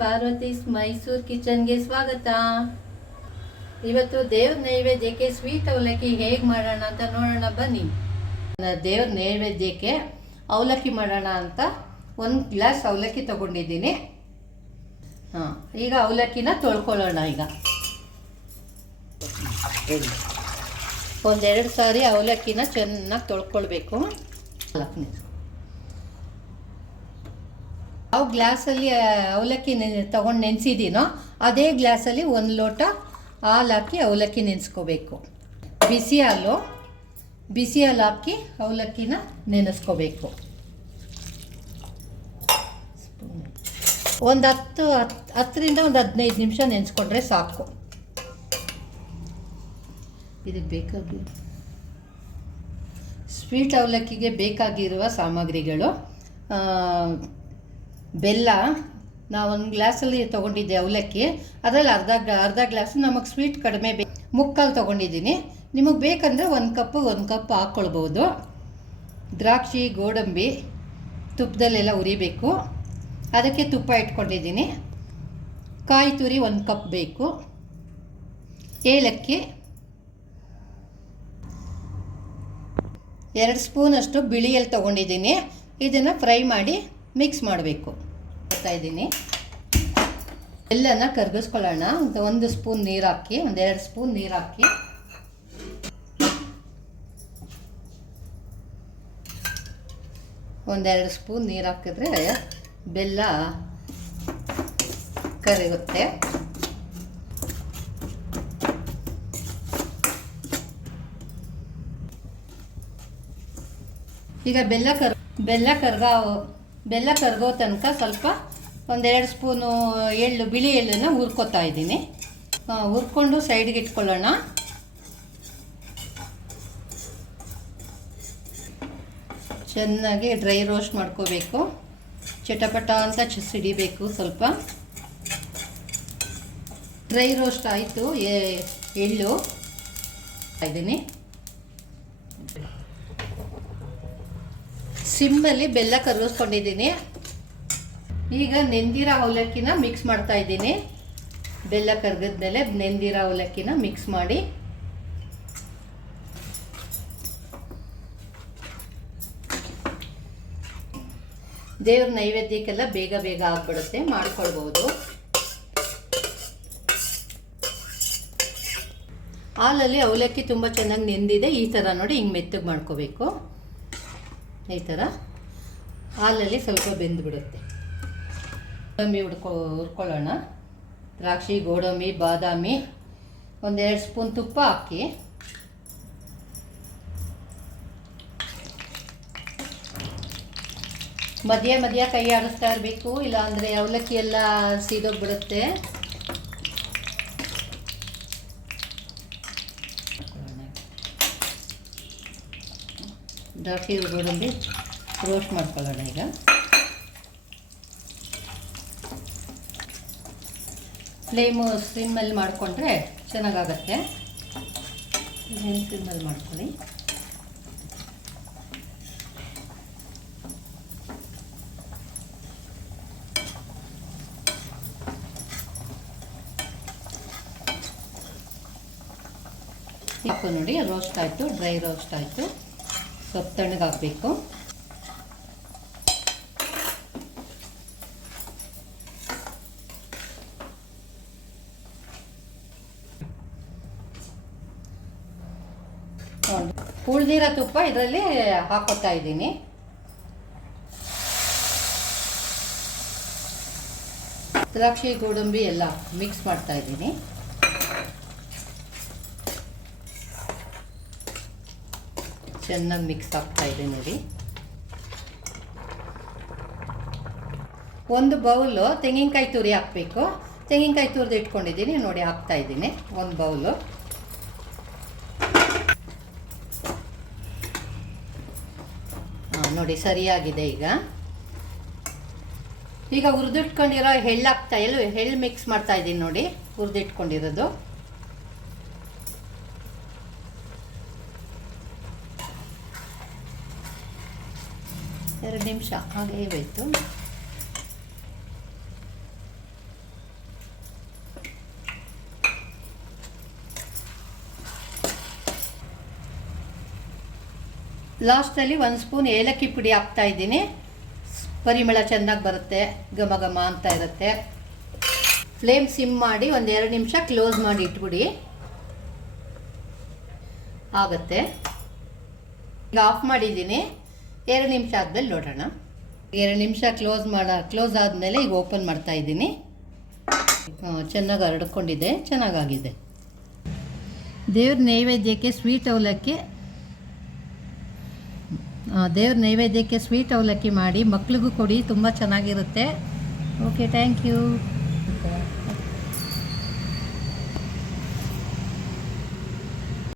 ಪಾರ್ವತೀಸ್ ಮೈಸೂರ್ ಕಿಚನ್ಗೆ ಸ್ವಾಗತ. ಇವತ್ತು ದೇವ್ರ ನೈವೇದ್ಯಕ್ಕೆ ಸ್ವೀಟ್ ಅವಲಕ್ಕಿ ಹೇಗೆ ಮಾಡೋಣ ಅಂತ ನೋಡೋಣ ಬನ್ನಿ. ದೇವ್ರ ನೈವೇದ್ಯಕ್ಕೆ ಅವಲಕ್ಕಿ ಮಾಡೋಣ ಅಂತ 1 ಗ್ಲಾಸ್ ಅವಲಕ್ಕಿ ತಗೊಂಡಿದ್ದೀನಿ. ಈಗ ಅವಲಕ್ಕಿನ ತೊಳ್ಕೊಳ್ಳೋಣ. ಈಗ ಒಂದೆರಡು ಸಾರಿ ಅವಲಕ್ಕಿನ ಚೆನ್ನಾಗಿ ತೊಳ್ಕೊಳ್ಬೇಕು. ಯಾವ ಗ್ಲಾಸಲ್ಲಿ ಅವಲಕ್ಕಿ ತಗೊಂಡು ನೆನೆಸಿದ್ದೀನೋ ಅದೇ ಗ್ಲಾಸಲ್ಲಿ 1 ಲೋಟ ಹಾಲು ಹಾಕಿ ಅವಲಕ್ಕಿ ನೆನೆಸ್ಕೋಬೇಕು. ಬಿಸಿ ಹಾಲು ಹಾಕಿ ಅವಲಕ್ಕಿನ ನೆನೆಸ್ಕೋಬೇಕು. ಒಂದು 10ರಿಂದ 15 ನಿಮಿಷ ನೆನೆಸ್ಕೊಂಡ್ರೆ ಸಾಕು. ಇದಕ್ಕೆ ಬೇಕಾಗಿ ಸ್ವೀಟ್ ಅವಲಕ್ಕಿಗೆ ಬೇಕಾಗಿರುವ ಸಾಮಗ್ರಿಗಳು: ಬೆಲ್ಲ. ನಾವು 1 ಗ್ಲಾಸಲ್ಲಿ ತೊಗೊಂಡಿದ್ದೆ ಅವಲಕ್ಕಿ, ಅದರಲ್ಲಿ ಅರ್ಧ ಗ್ಲಾಸು ನಮಗೆ ಸ್ವೀಟ್ ಕಡಿಮೆ ಮುಕ್ಕಾಲು ತೊಗೊಂಡಿದ್ದೀನಿ. ನಿಮಗೆ ಬೇಕಂದರೆ 1 ಕಪ್ ಹಾಕ್ಕೊಳ್ಬೋದು. ದ್ರಾಕ್ಷಿ, ಗೋಡಂಬಿ ತುಪ್ಪದಲ್ಲೆಲ್ಲ ಹುರಿಬೇಕು. ಅದಕ್ಕೆ ತುಪ್ಪ ಇಟ್ಕೊಂಡಿದ್ದೀನಿ. ಕಾಯಿ ತುರಿ 1 ಕಪ್ ಬೇಕು. ಏಲಕ್ಕಿ, 2 ಸ್ಪೂನಷ್ಟು ಬಿಳಿ ಎಳ್ಳು ತೊಗೊಂಡಿದ್ದೀನಿ. ಇದನ್ನು ಫ್ರೈ ಮಾಡಿ ಮಿಕ್ಸ್ ಮಾಡಬೇಕು. ಇದ್ದೀನಿ ಎಲ್ಲನ ಕರಗಿಸ್ಕೊಳ್ಳೋಣ. 1 ಸ್ಪೂನ್ ನೀರು ಹಾಕಿ, 2 ಸ್ಪೂನ್ ನೀರು ಹಾಕಿ ಒಂದೆರಡು ಸ್ಪೂನ್ ನೀರು ಹಾಕಿದ್ರೆ ಬೆಲ್ಲ ಕರಗುತ್ತೆ. ಈಗ ಬೆಲ್ಲ ಕರಗೋ ತನಕ ಸ್ವಲ್ಪ 1-2 ಸ್ಪೂನು ಬಿಳಿ ಎಳ್ಳನ್ನು ಹುರ್ಕೋತಾ ಇದ್ದೀನಿ. ಹುರ್ಕೊಂಡು ಸೈಡ್ಗೆ ಇಟ್ಕೊಳ್ಳೋಣ. ಚೆನ್ನಾಗಿ ಡ್ರೈ ರೋಸ್ಟ್ ಮಾಡ್ಕೋಬೇಕು. ಚಟಪಟ ಅಂತ ಸಿಡಿಬೇಕು. ಸ್ವಲ್ಪ ಡ್ರೈ ರೋಸ್ಟ್ ಆಯಿತು. ಎಳ್ಳು ಇದ್ದೀನಿ. ಸಿಮ್ಮಲ್ಲಿ ಬೆಲ್ಲ ಕರಗಿಸ್ಕೊಂಡಿದ್ದೀನಿ. ಈಗ ನೆಂದಿರೋ ಅವಲಕ್ಕಿನ ಮಿಕ್ಸ್ ಮಾಡ್ತಾ ಇದ್ದೀನಿ. ಬೆಲ್ಲ ಕರಗಿದ್ಮೇಲೆ ನೆಂದಿರೋ ಅವಲಕ್ಕಿನ ಮಿಕ್ಸ್ ಮಾಡಿ ದೇವ್ರ ನೈವೇದ್ಯಕ್ಕೆಲ್ಲ ಬೇಗ ಆಗ್ಬಿಡುತ್ತೆ, ಮಾಡ್ಕೊಳ್ಬೋದು. ಹಾಲಲ್ಲಿ ಅವಲಕ್ಕಿ ತುಂಬ ಚೆನ್ನಾಗಿ ನೆಂದಿದೆ. ಈ ಥರ ನೋಡಿ, ಹಿಂಗೆ ಮೆತ್ತಗೆ ಮಾಡ್ಕೋಬೇಕು. ಈ ಥರ ಹಾಲಲ್ಲಿ ಸ್ವಲ್ಪ ಬೆಂದುಬಿಡುತ್ತೆ. ಗೋಡಂಬಿ ಹುರ್ಕೊಳ್ಳೋಣ. ದ್ರಾಕ್ಷಿ, ಗೋಡಂಬಿ, ಬಾದಾಮಿ 1-2 ಸ್ಪೂನ್ ತುಪ್ಪ ಹಾಕಿ ಮಧ್ಯ ಕೈ ಆಡಿಸ್ತಾ ಇರಬೇಕು, ಇಲ್ಲಾಂದರೆ ಅವಲಕ್ಕಿ ಎಲ್ಲ ಸೀದೋಗ್ಬಿಡುತ್ತೆ. ದ್ರಾಕ್ಷಿ, ಗೋಡಂಬಿ ರೋಸ್ಟ್ ಮಾಡ್ಕೊಳ್ಳೋಣ. ಈಗ ಫ್ಲೇಮು ಸ್ಲಿಮ್ಮಲ್ಲಿ ಮಾಡಿಕೊಂಡ್ರೆ ಚೆನ್ನಾಗಾಗತ್ತೆ. ಸ್ಲಿಮ್ಮಲ್ಲಿ ಮಾಡ್ಕೊಳ್ಳಿ. ಇಪ್ಪು ನೋಡಿ, ರೋಸ್ಟ್ ಆಯಿತು, ಡ್ರೈ ರೋಸ್ಟ್ ಆಯಿತು. ಸ್ವಲ್ಪ ತಣ್ಣಗಾಗಬೇಕು. ಉಳಿದಿರೋ ತುಪ್ಪ ಇದರಲ್ಲಿ ಹಾಕೋತಾ ಇದ್ದೀನಿ. ದ್ರಾಕ್ಷಿ, ಗೋಡಂಬಿ ಎಲ್ಲ ಮಿಕ್ಸ್ ಮಾಡ್ತಾ ಇದ್ದೀನಿ. ಚೆನ್ನಾಗಿ ಮಿಕ್ಸ್ ಆಗ್ತಾ ಇದೆ ನೋಡಿ. 1 ಬೌಲು ತೆಂಗಿನಕಾಯಿ ತುರಿ ಹಾಕಬೇಕು. ತೆಂಗಿನಕಾಯಿ ತುರಿದು ಇಟ್ಕೊಂಡಿದ್ದೀನಿ ನೋಡಿ, ಹಾಕ್ತಾ ಇದ್ದೀನಿ 1 ಬೌಲು. ನೋಡಿ, ಸರಿಯಾಗಿದೆ. ಈಗ ಹುರಿದಿಟ್ಕೊಂಡಿರೋ ಎಳ್ಳು ಮಿಕ್ಸ್ ಮಾಡ್ತಾ ಇದ್ದೀನಿ ನೋಡಿ, ಹುರಿದಿಟ್ಕೊಂಡಿರೋದು. 2 ನಿಮಿಷ ಹಾಗೇ ಹೋಯ್ತು. ಲಾಸ್ಟಲ್ಲಿ 1 ಸ್ಪೂನ್ ಏಲಕ್ಕಿ ಪುಡಿ ಹಾಕ್ತಾಯಿದ್ದೀನಿ. ಪರಿಮಳ ಚೆನ್ನಾಗಿ ಬರುತ್ತೆ, ಘಮ ಘಮ ಅಂತ ಇರುತ್ತೆ. ಫ್ಲೇಮ್ ಸಿಮ್ ಮಾಡಿ 1-2 ನಿಮಿಷ ಕ್ಲೋಸ್ ಮಾಡಿ ಇಟ್ಬಿಡಿ, ಆಗುತ್ತೆ. ಈಗ ಆಫ್ ಮಾಡಿದ್ದೀನಿ. 2 ನಿಮಿಷ ಆದಮೇಲೆ ನೋಡೋಣ. 2 ನಿಮಿಷ ಕ್ಲೋಸ್ ಆದಮೇಲೆ ಈಗ ಓಪನ್ ಮಾಡ್ತಾಯಿದ್ದೀನಿ. ಚೆನ್ನಾಗಿ ಹರಡ್ಕೊಂಡಿದೆ, ಚೆನ್ನಾಗಾಗಿದೆ. ದೇವ್ರ ನೈವೇದ್ಯಕ್ಕೆ ಸ್ವೀಟ್ ಅವಲಕ್ಕಿ ಮಾಡಿ ಮಕ್ಳಿಗೂ ಕೊಡಿ, ತುಂಬ ಚೆನ್ನಾಗಿರುತ್ತೆ. Okay, thank you.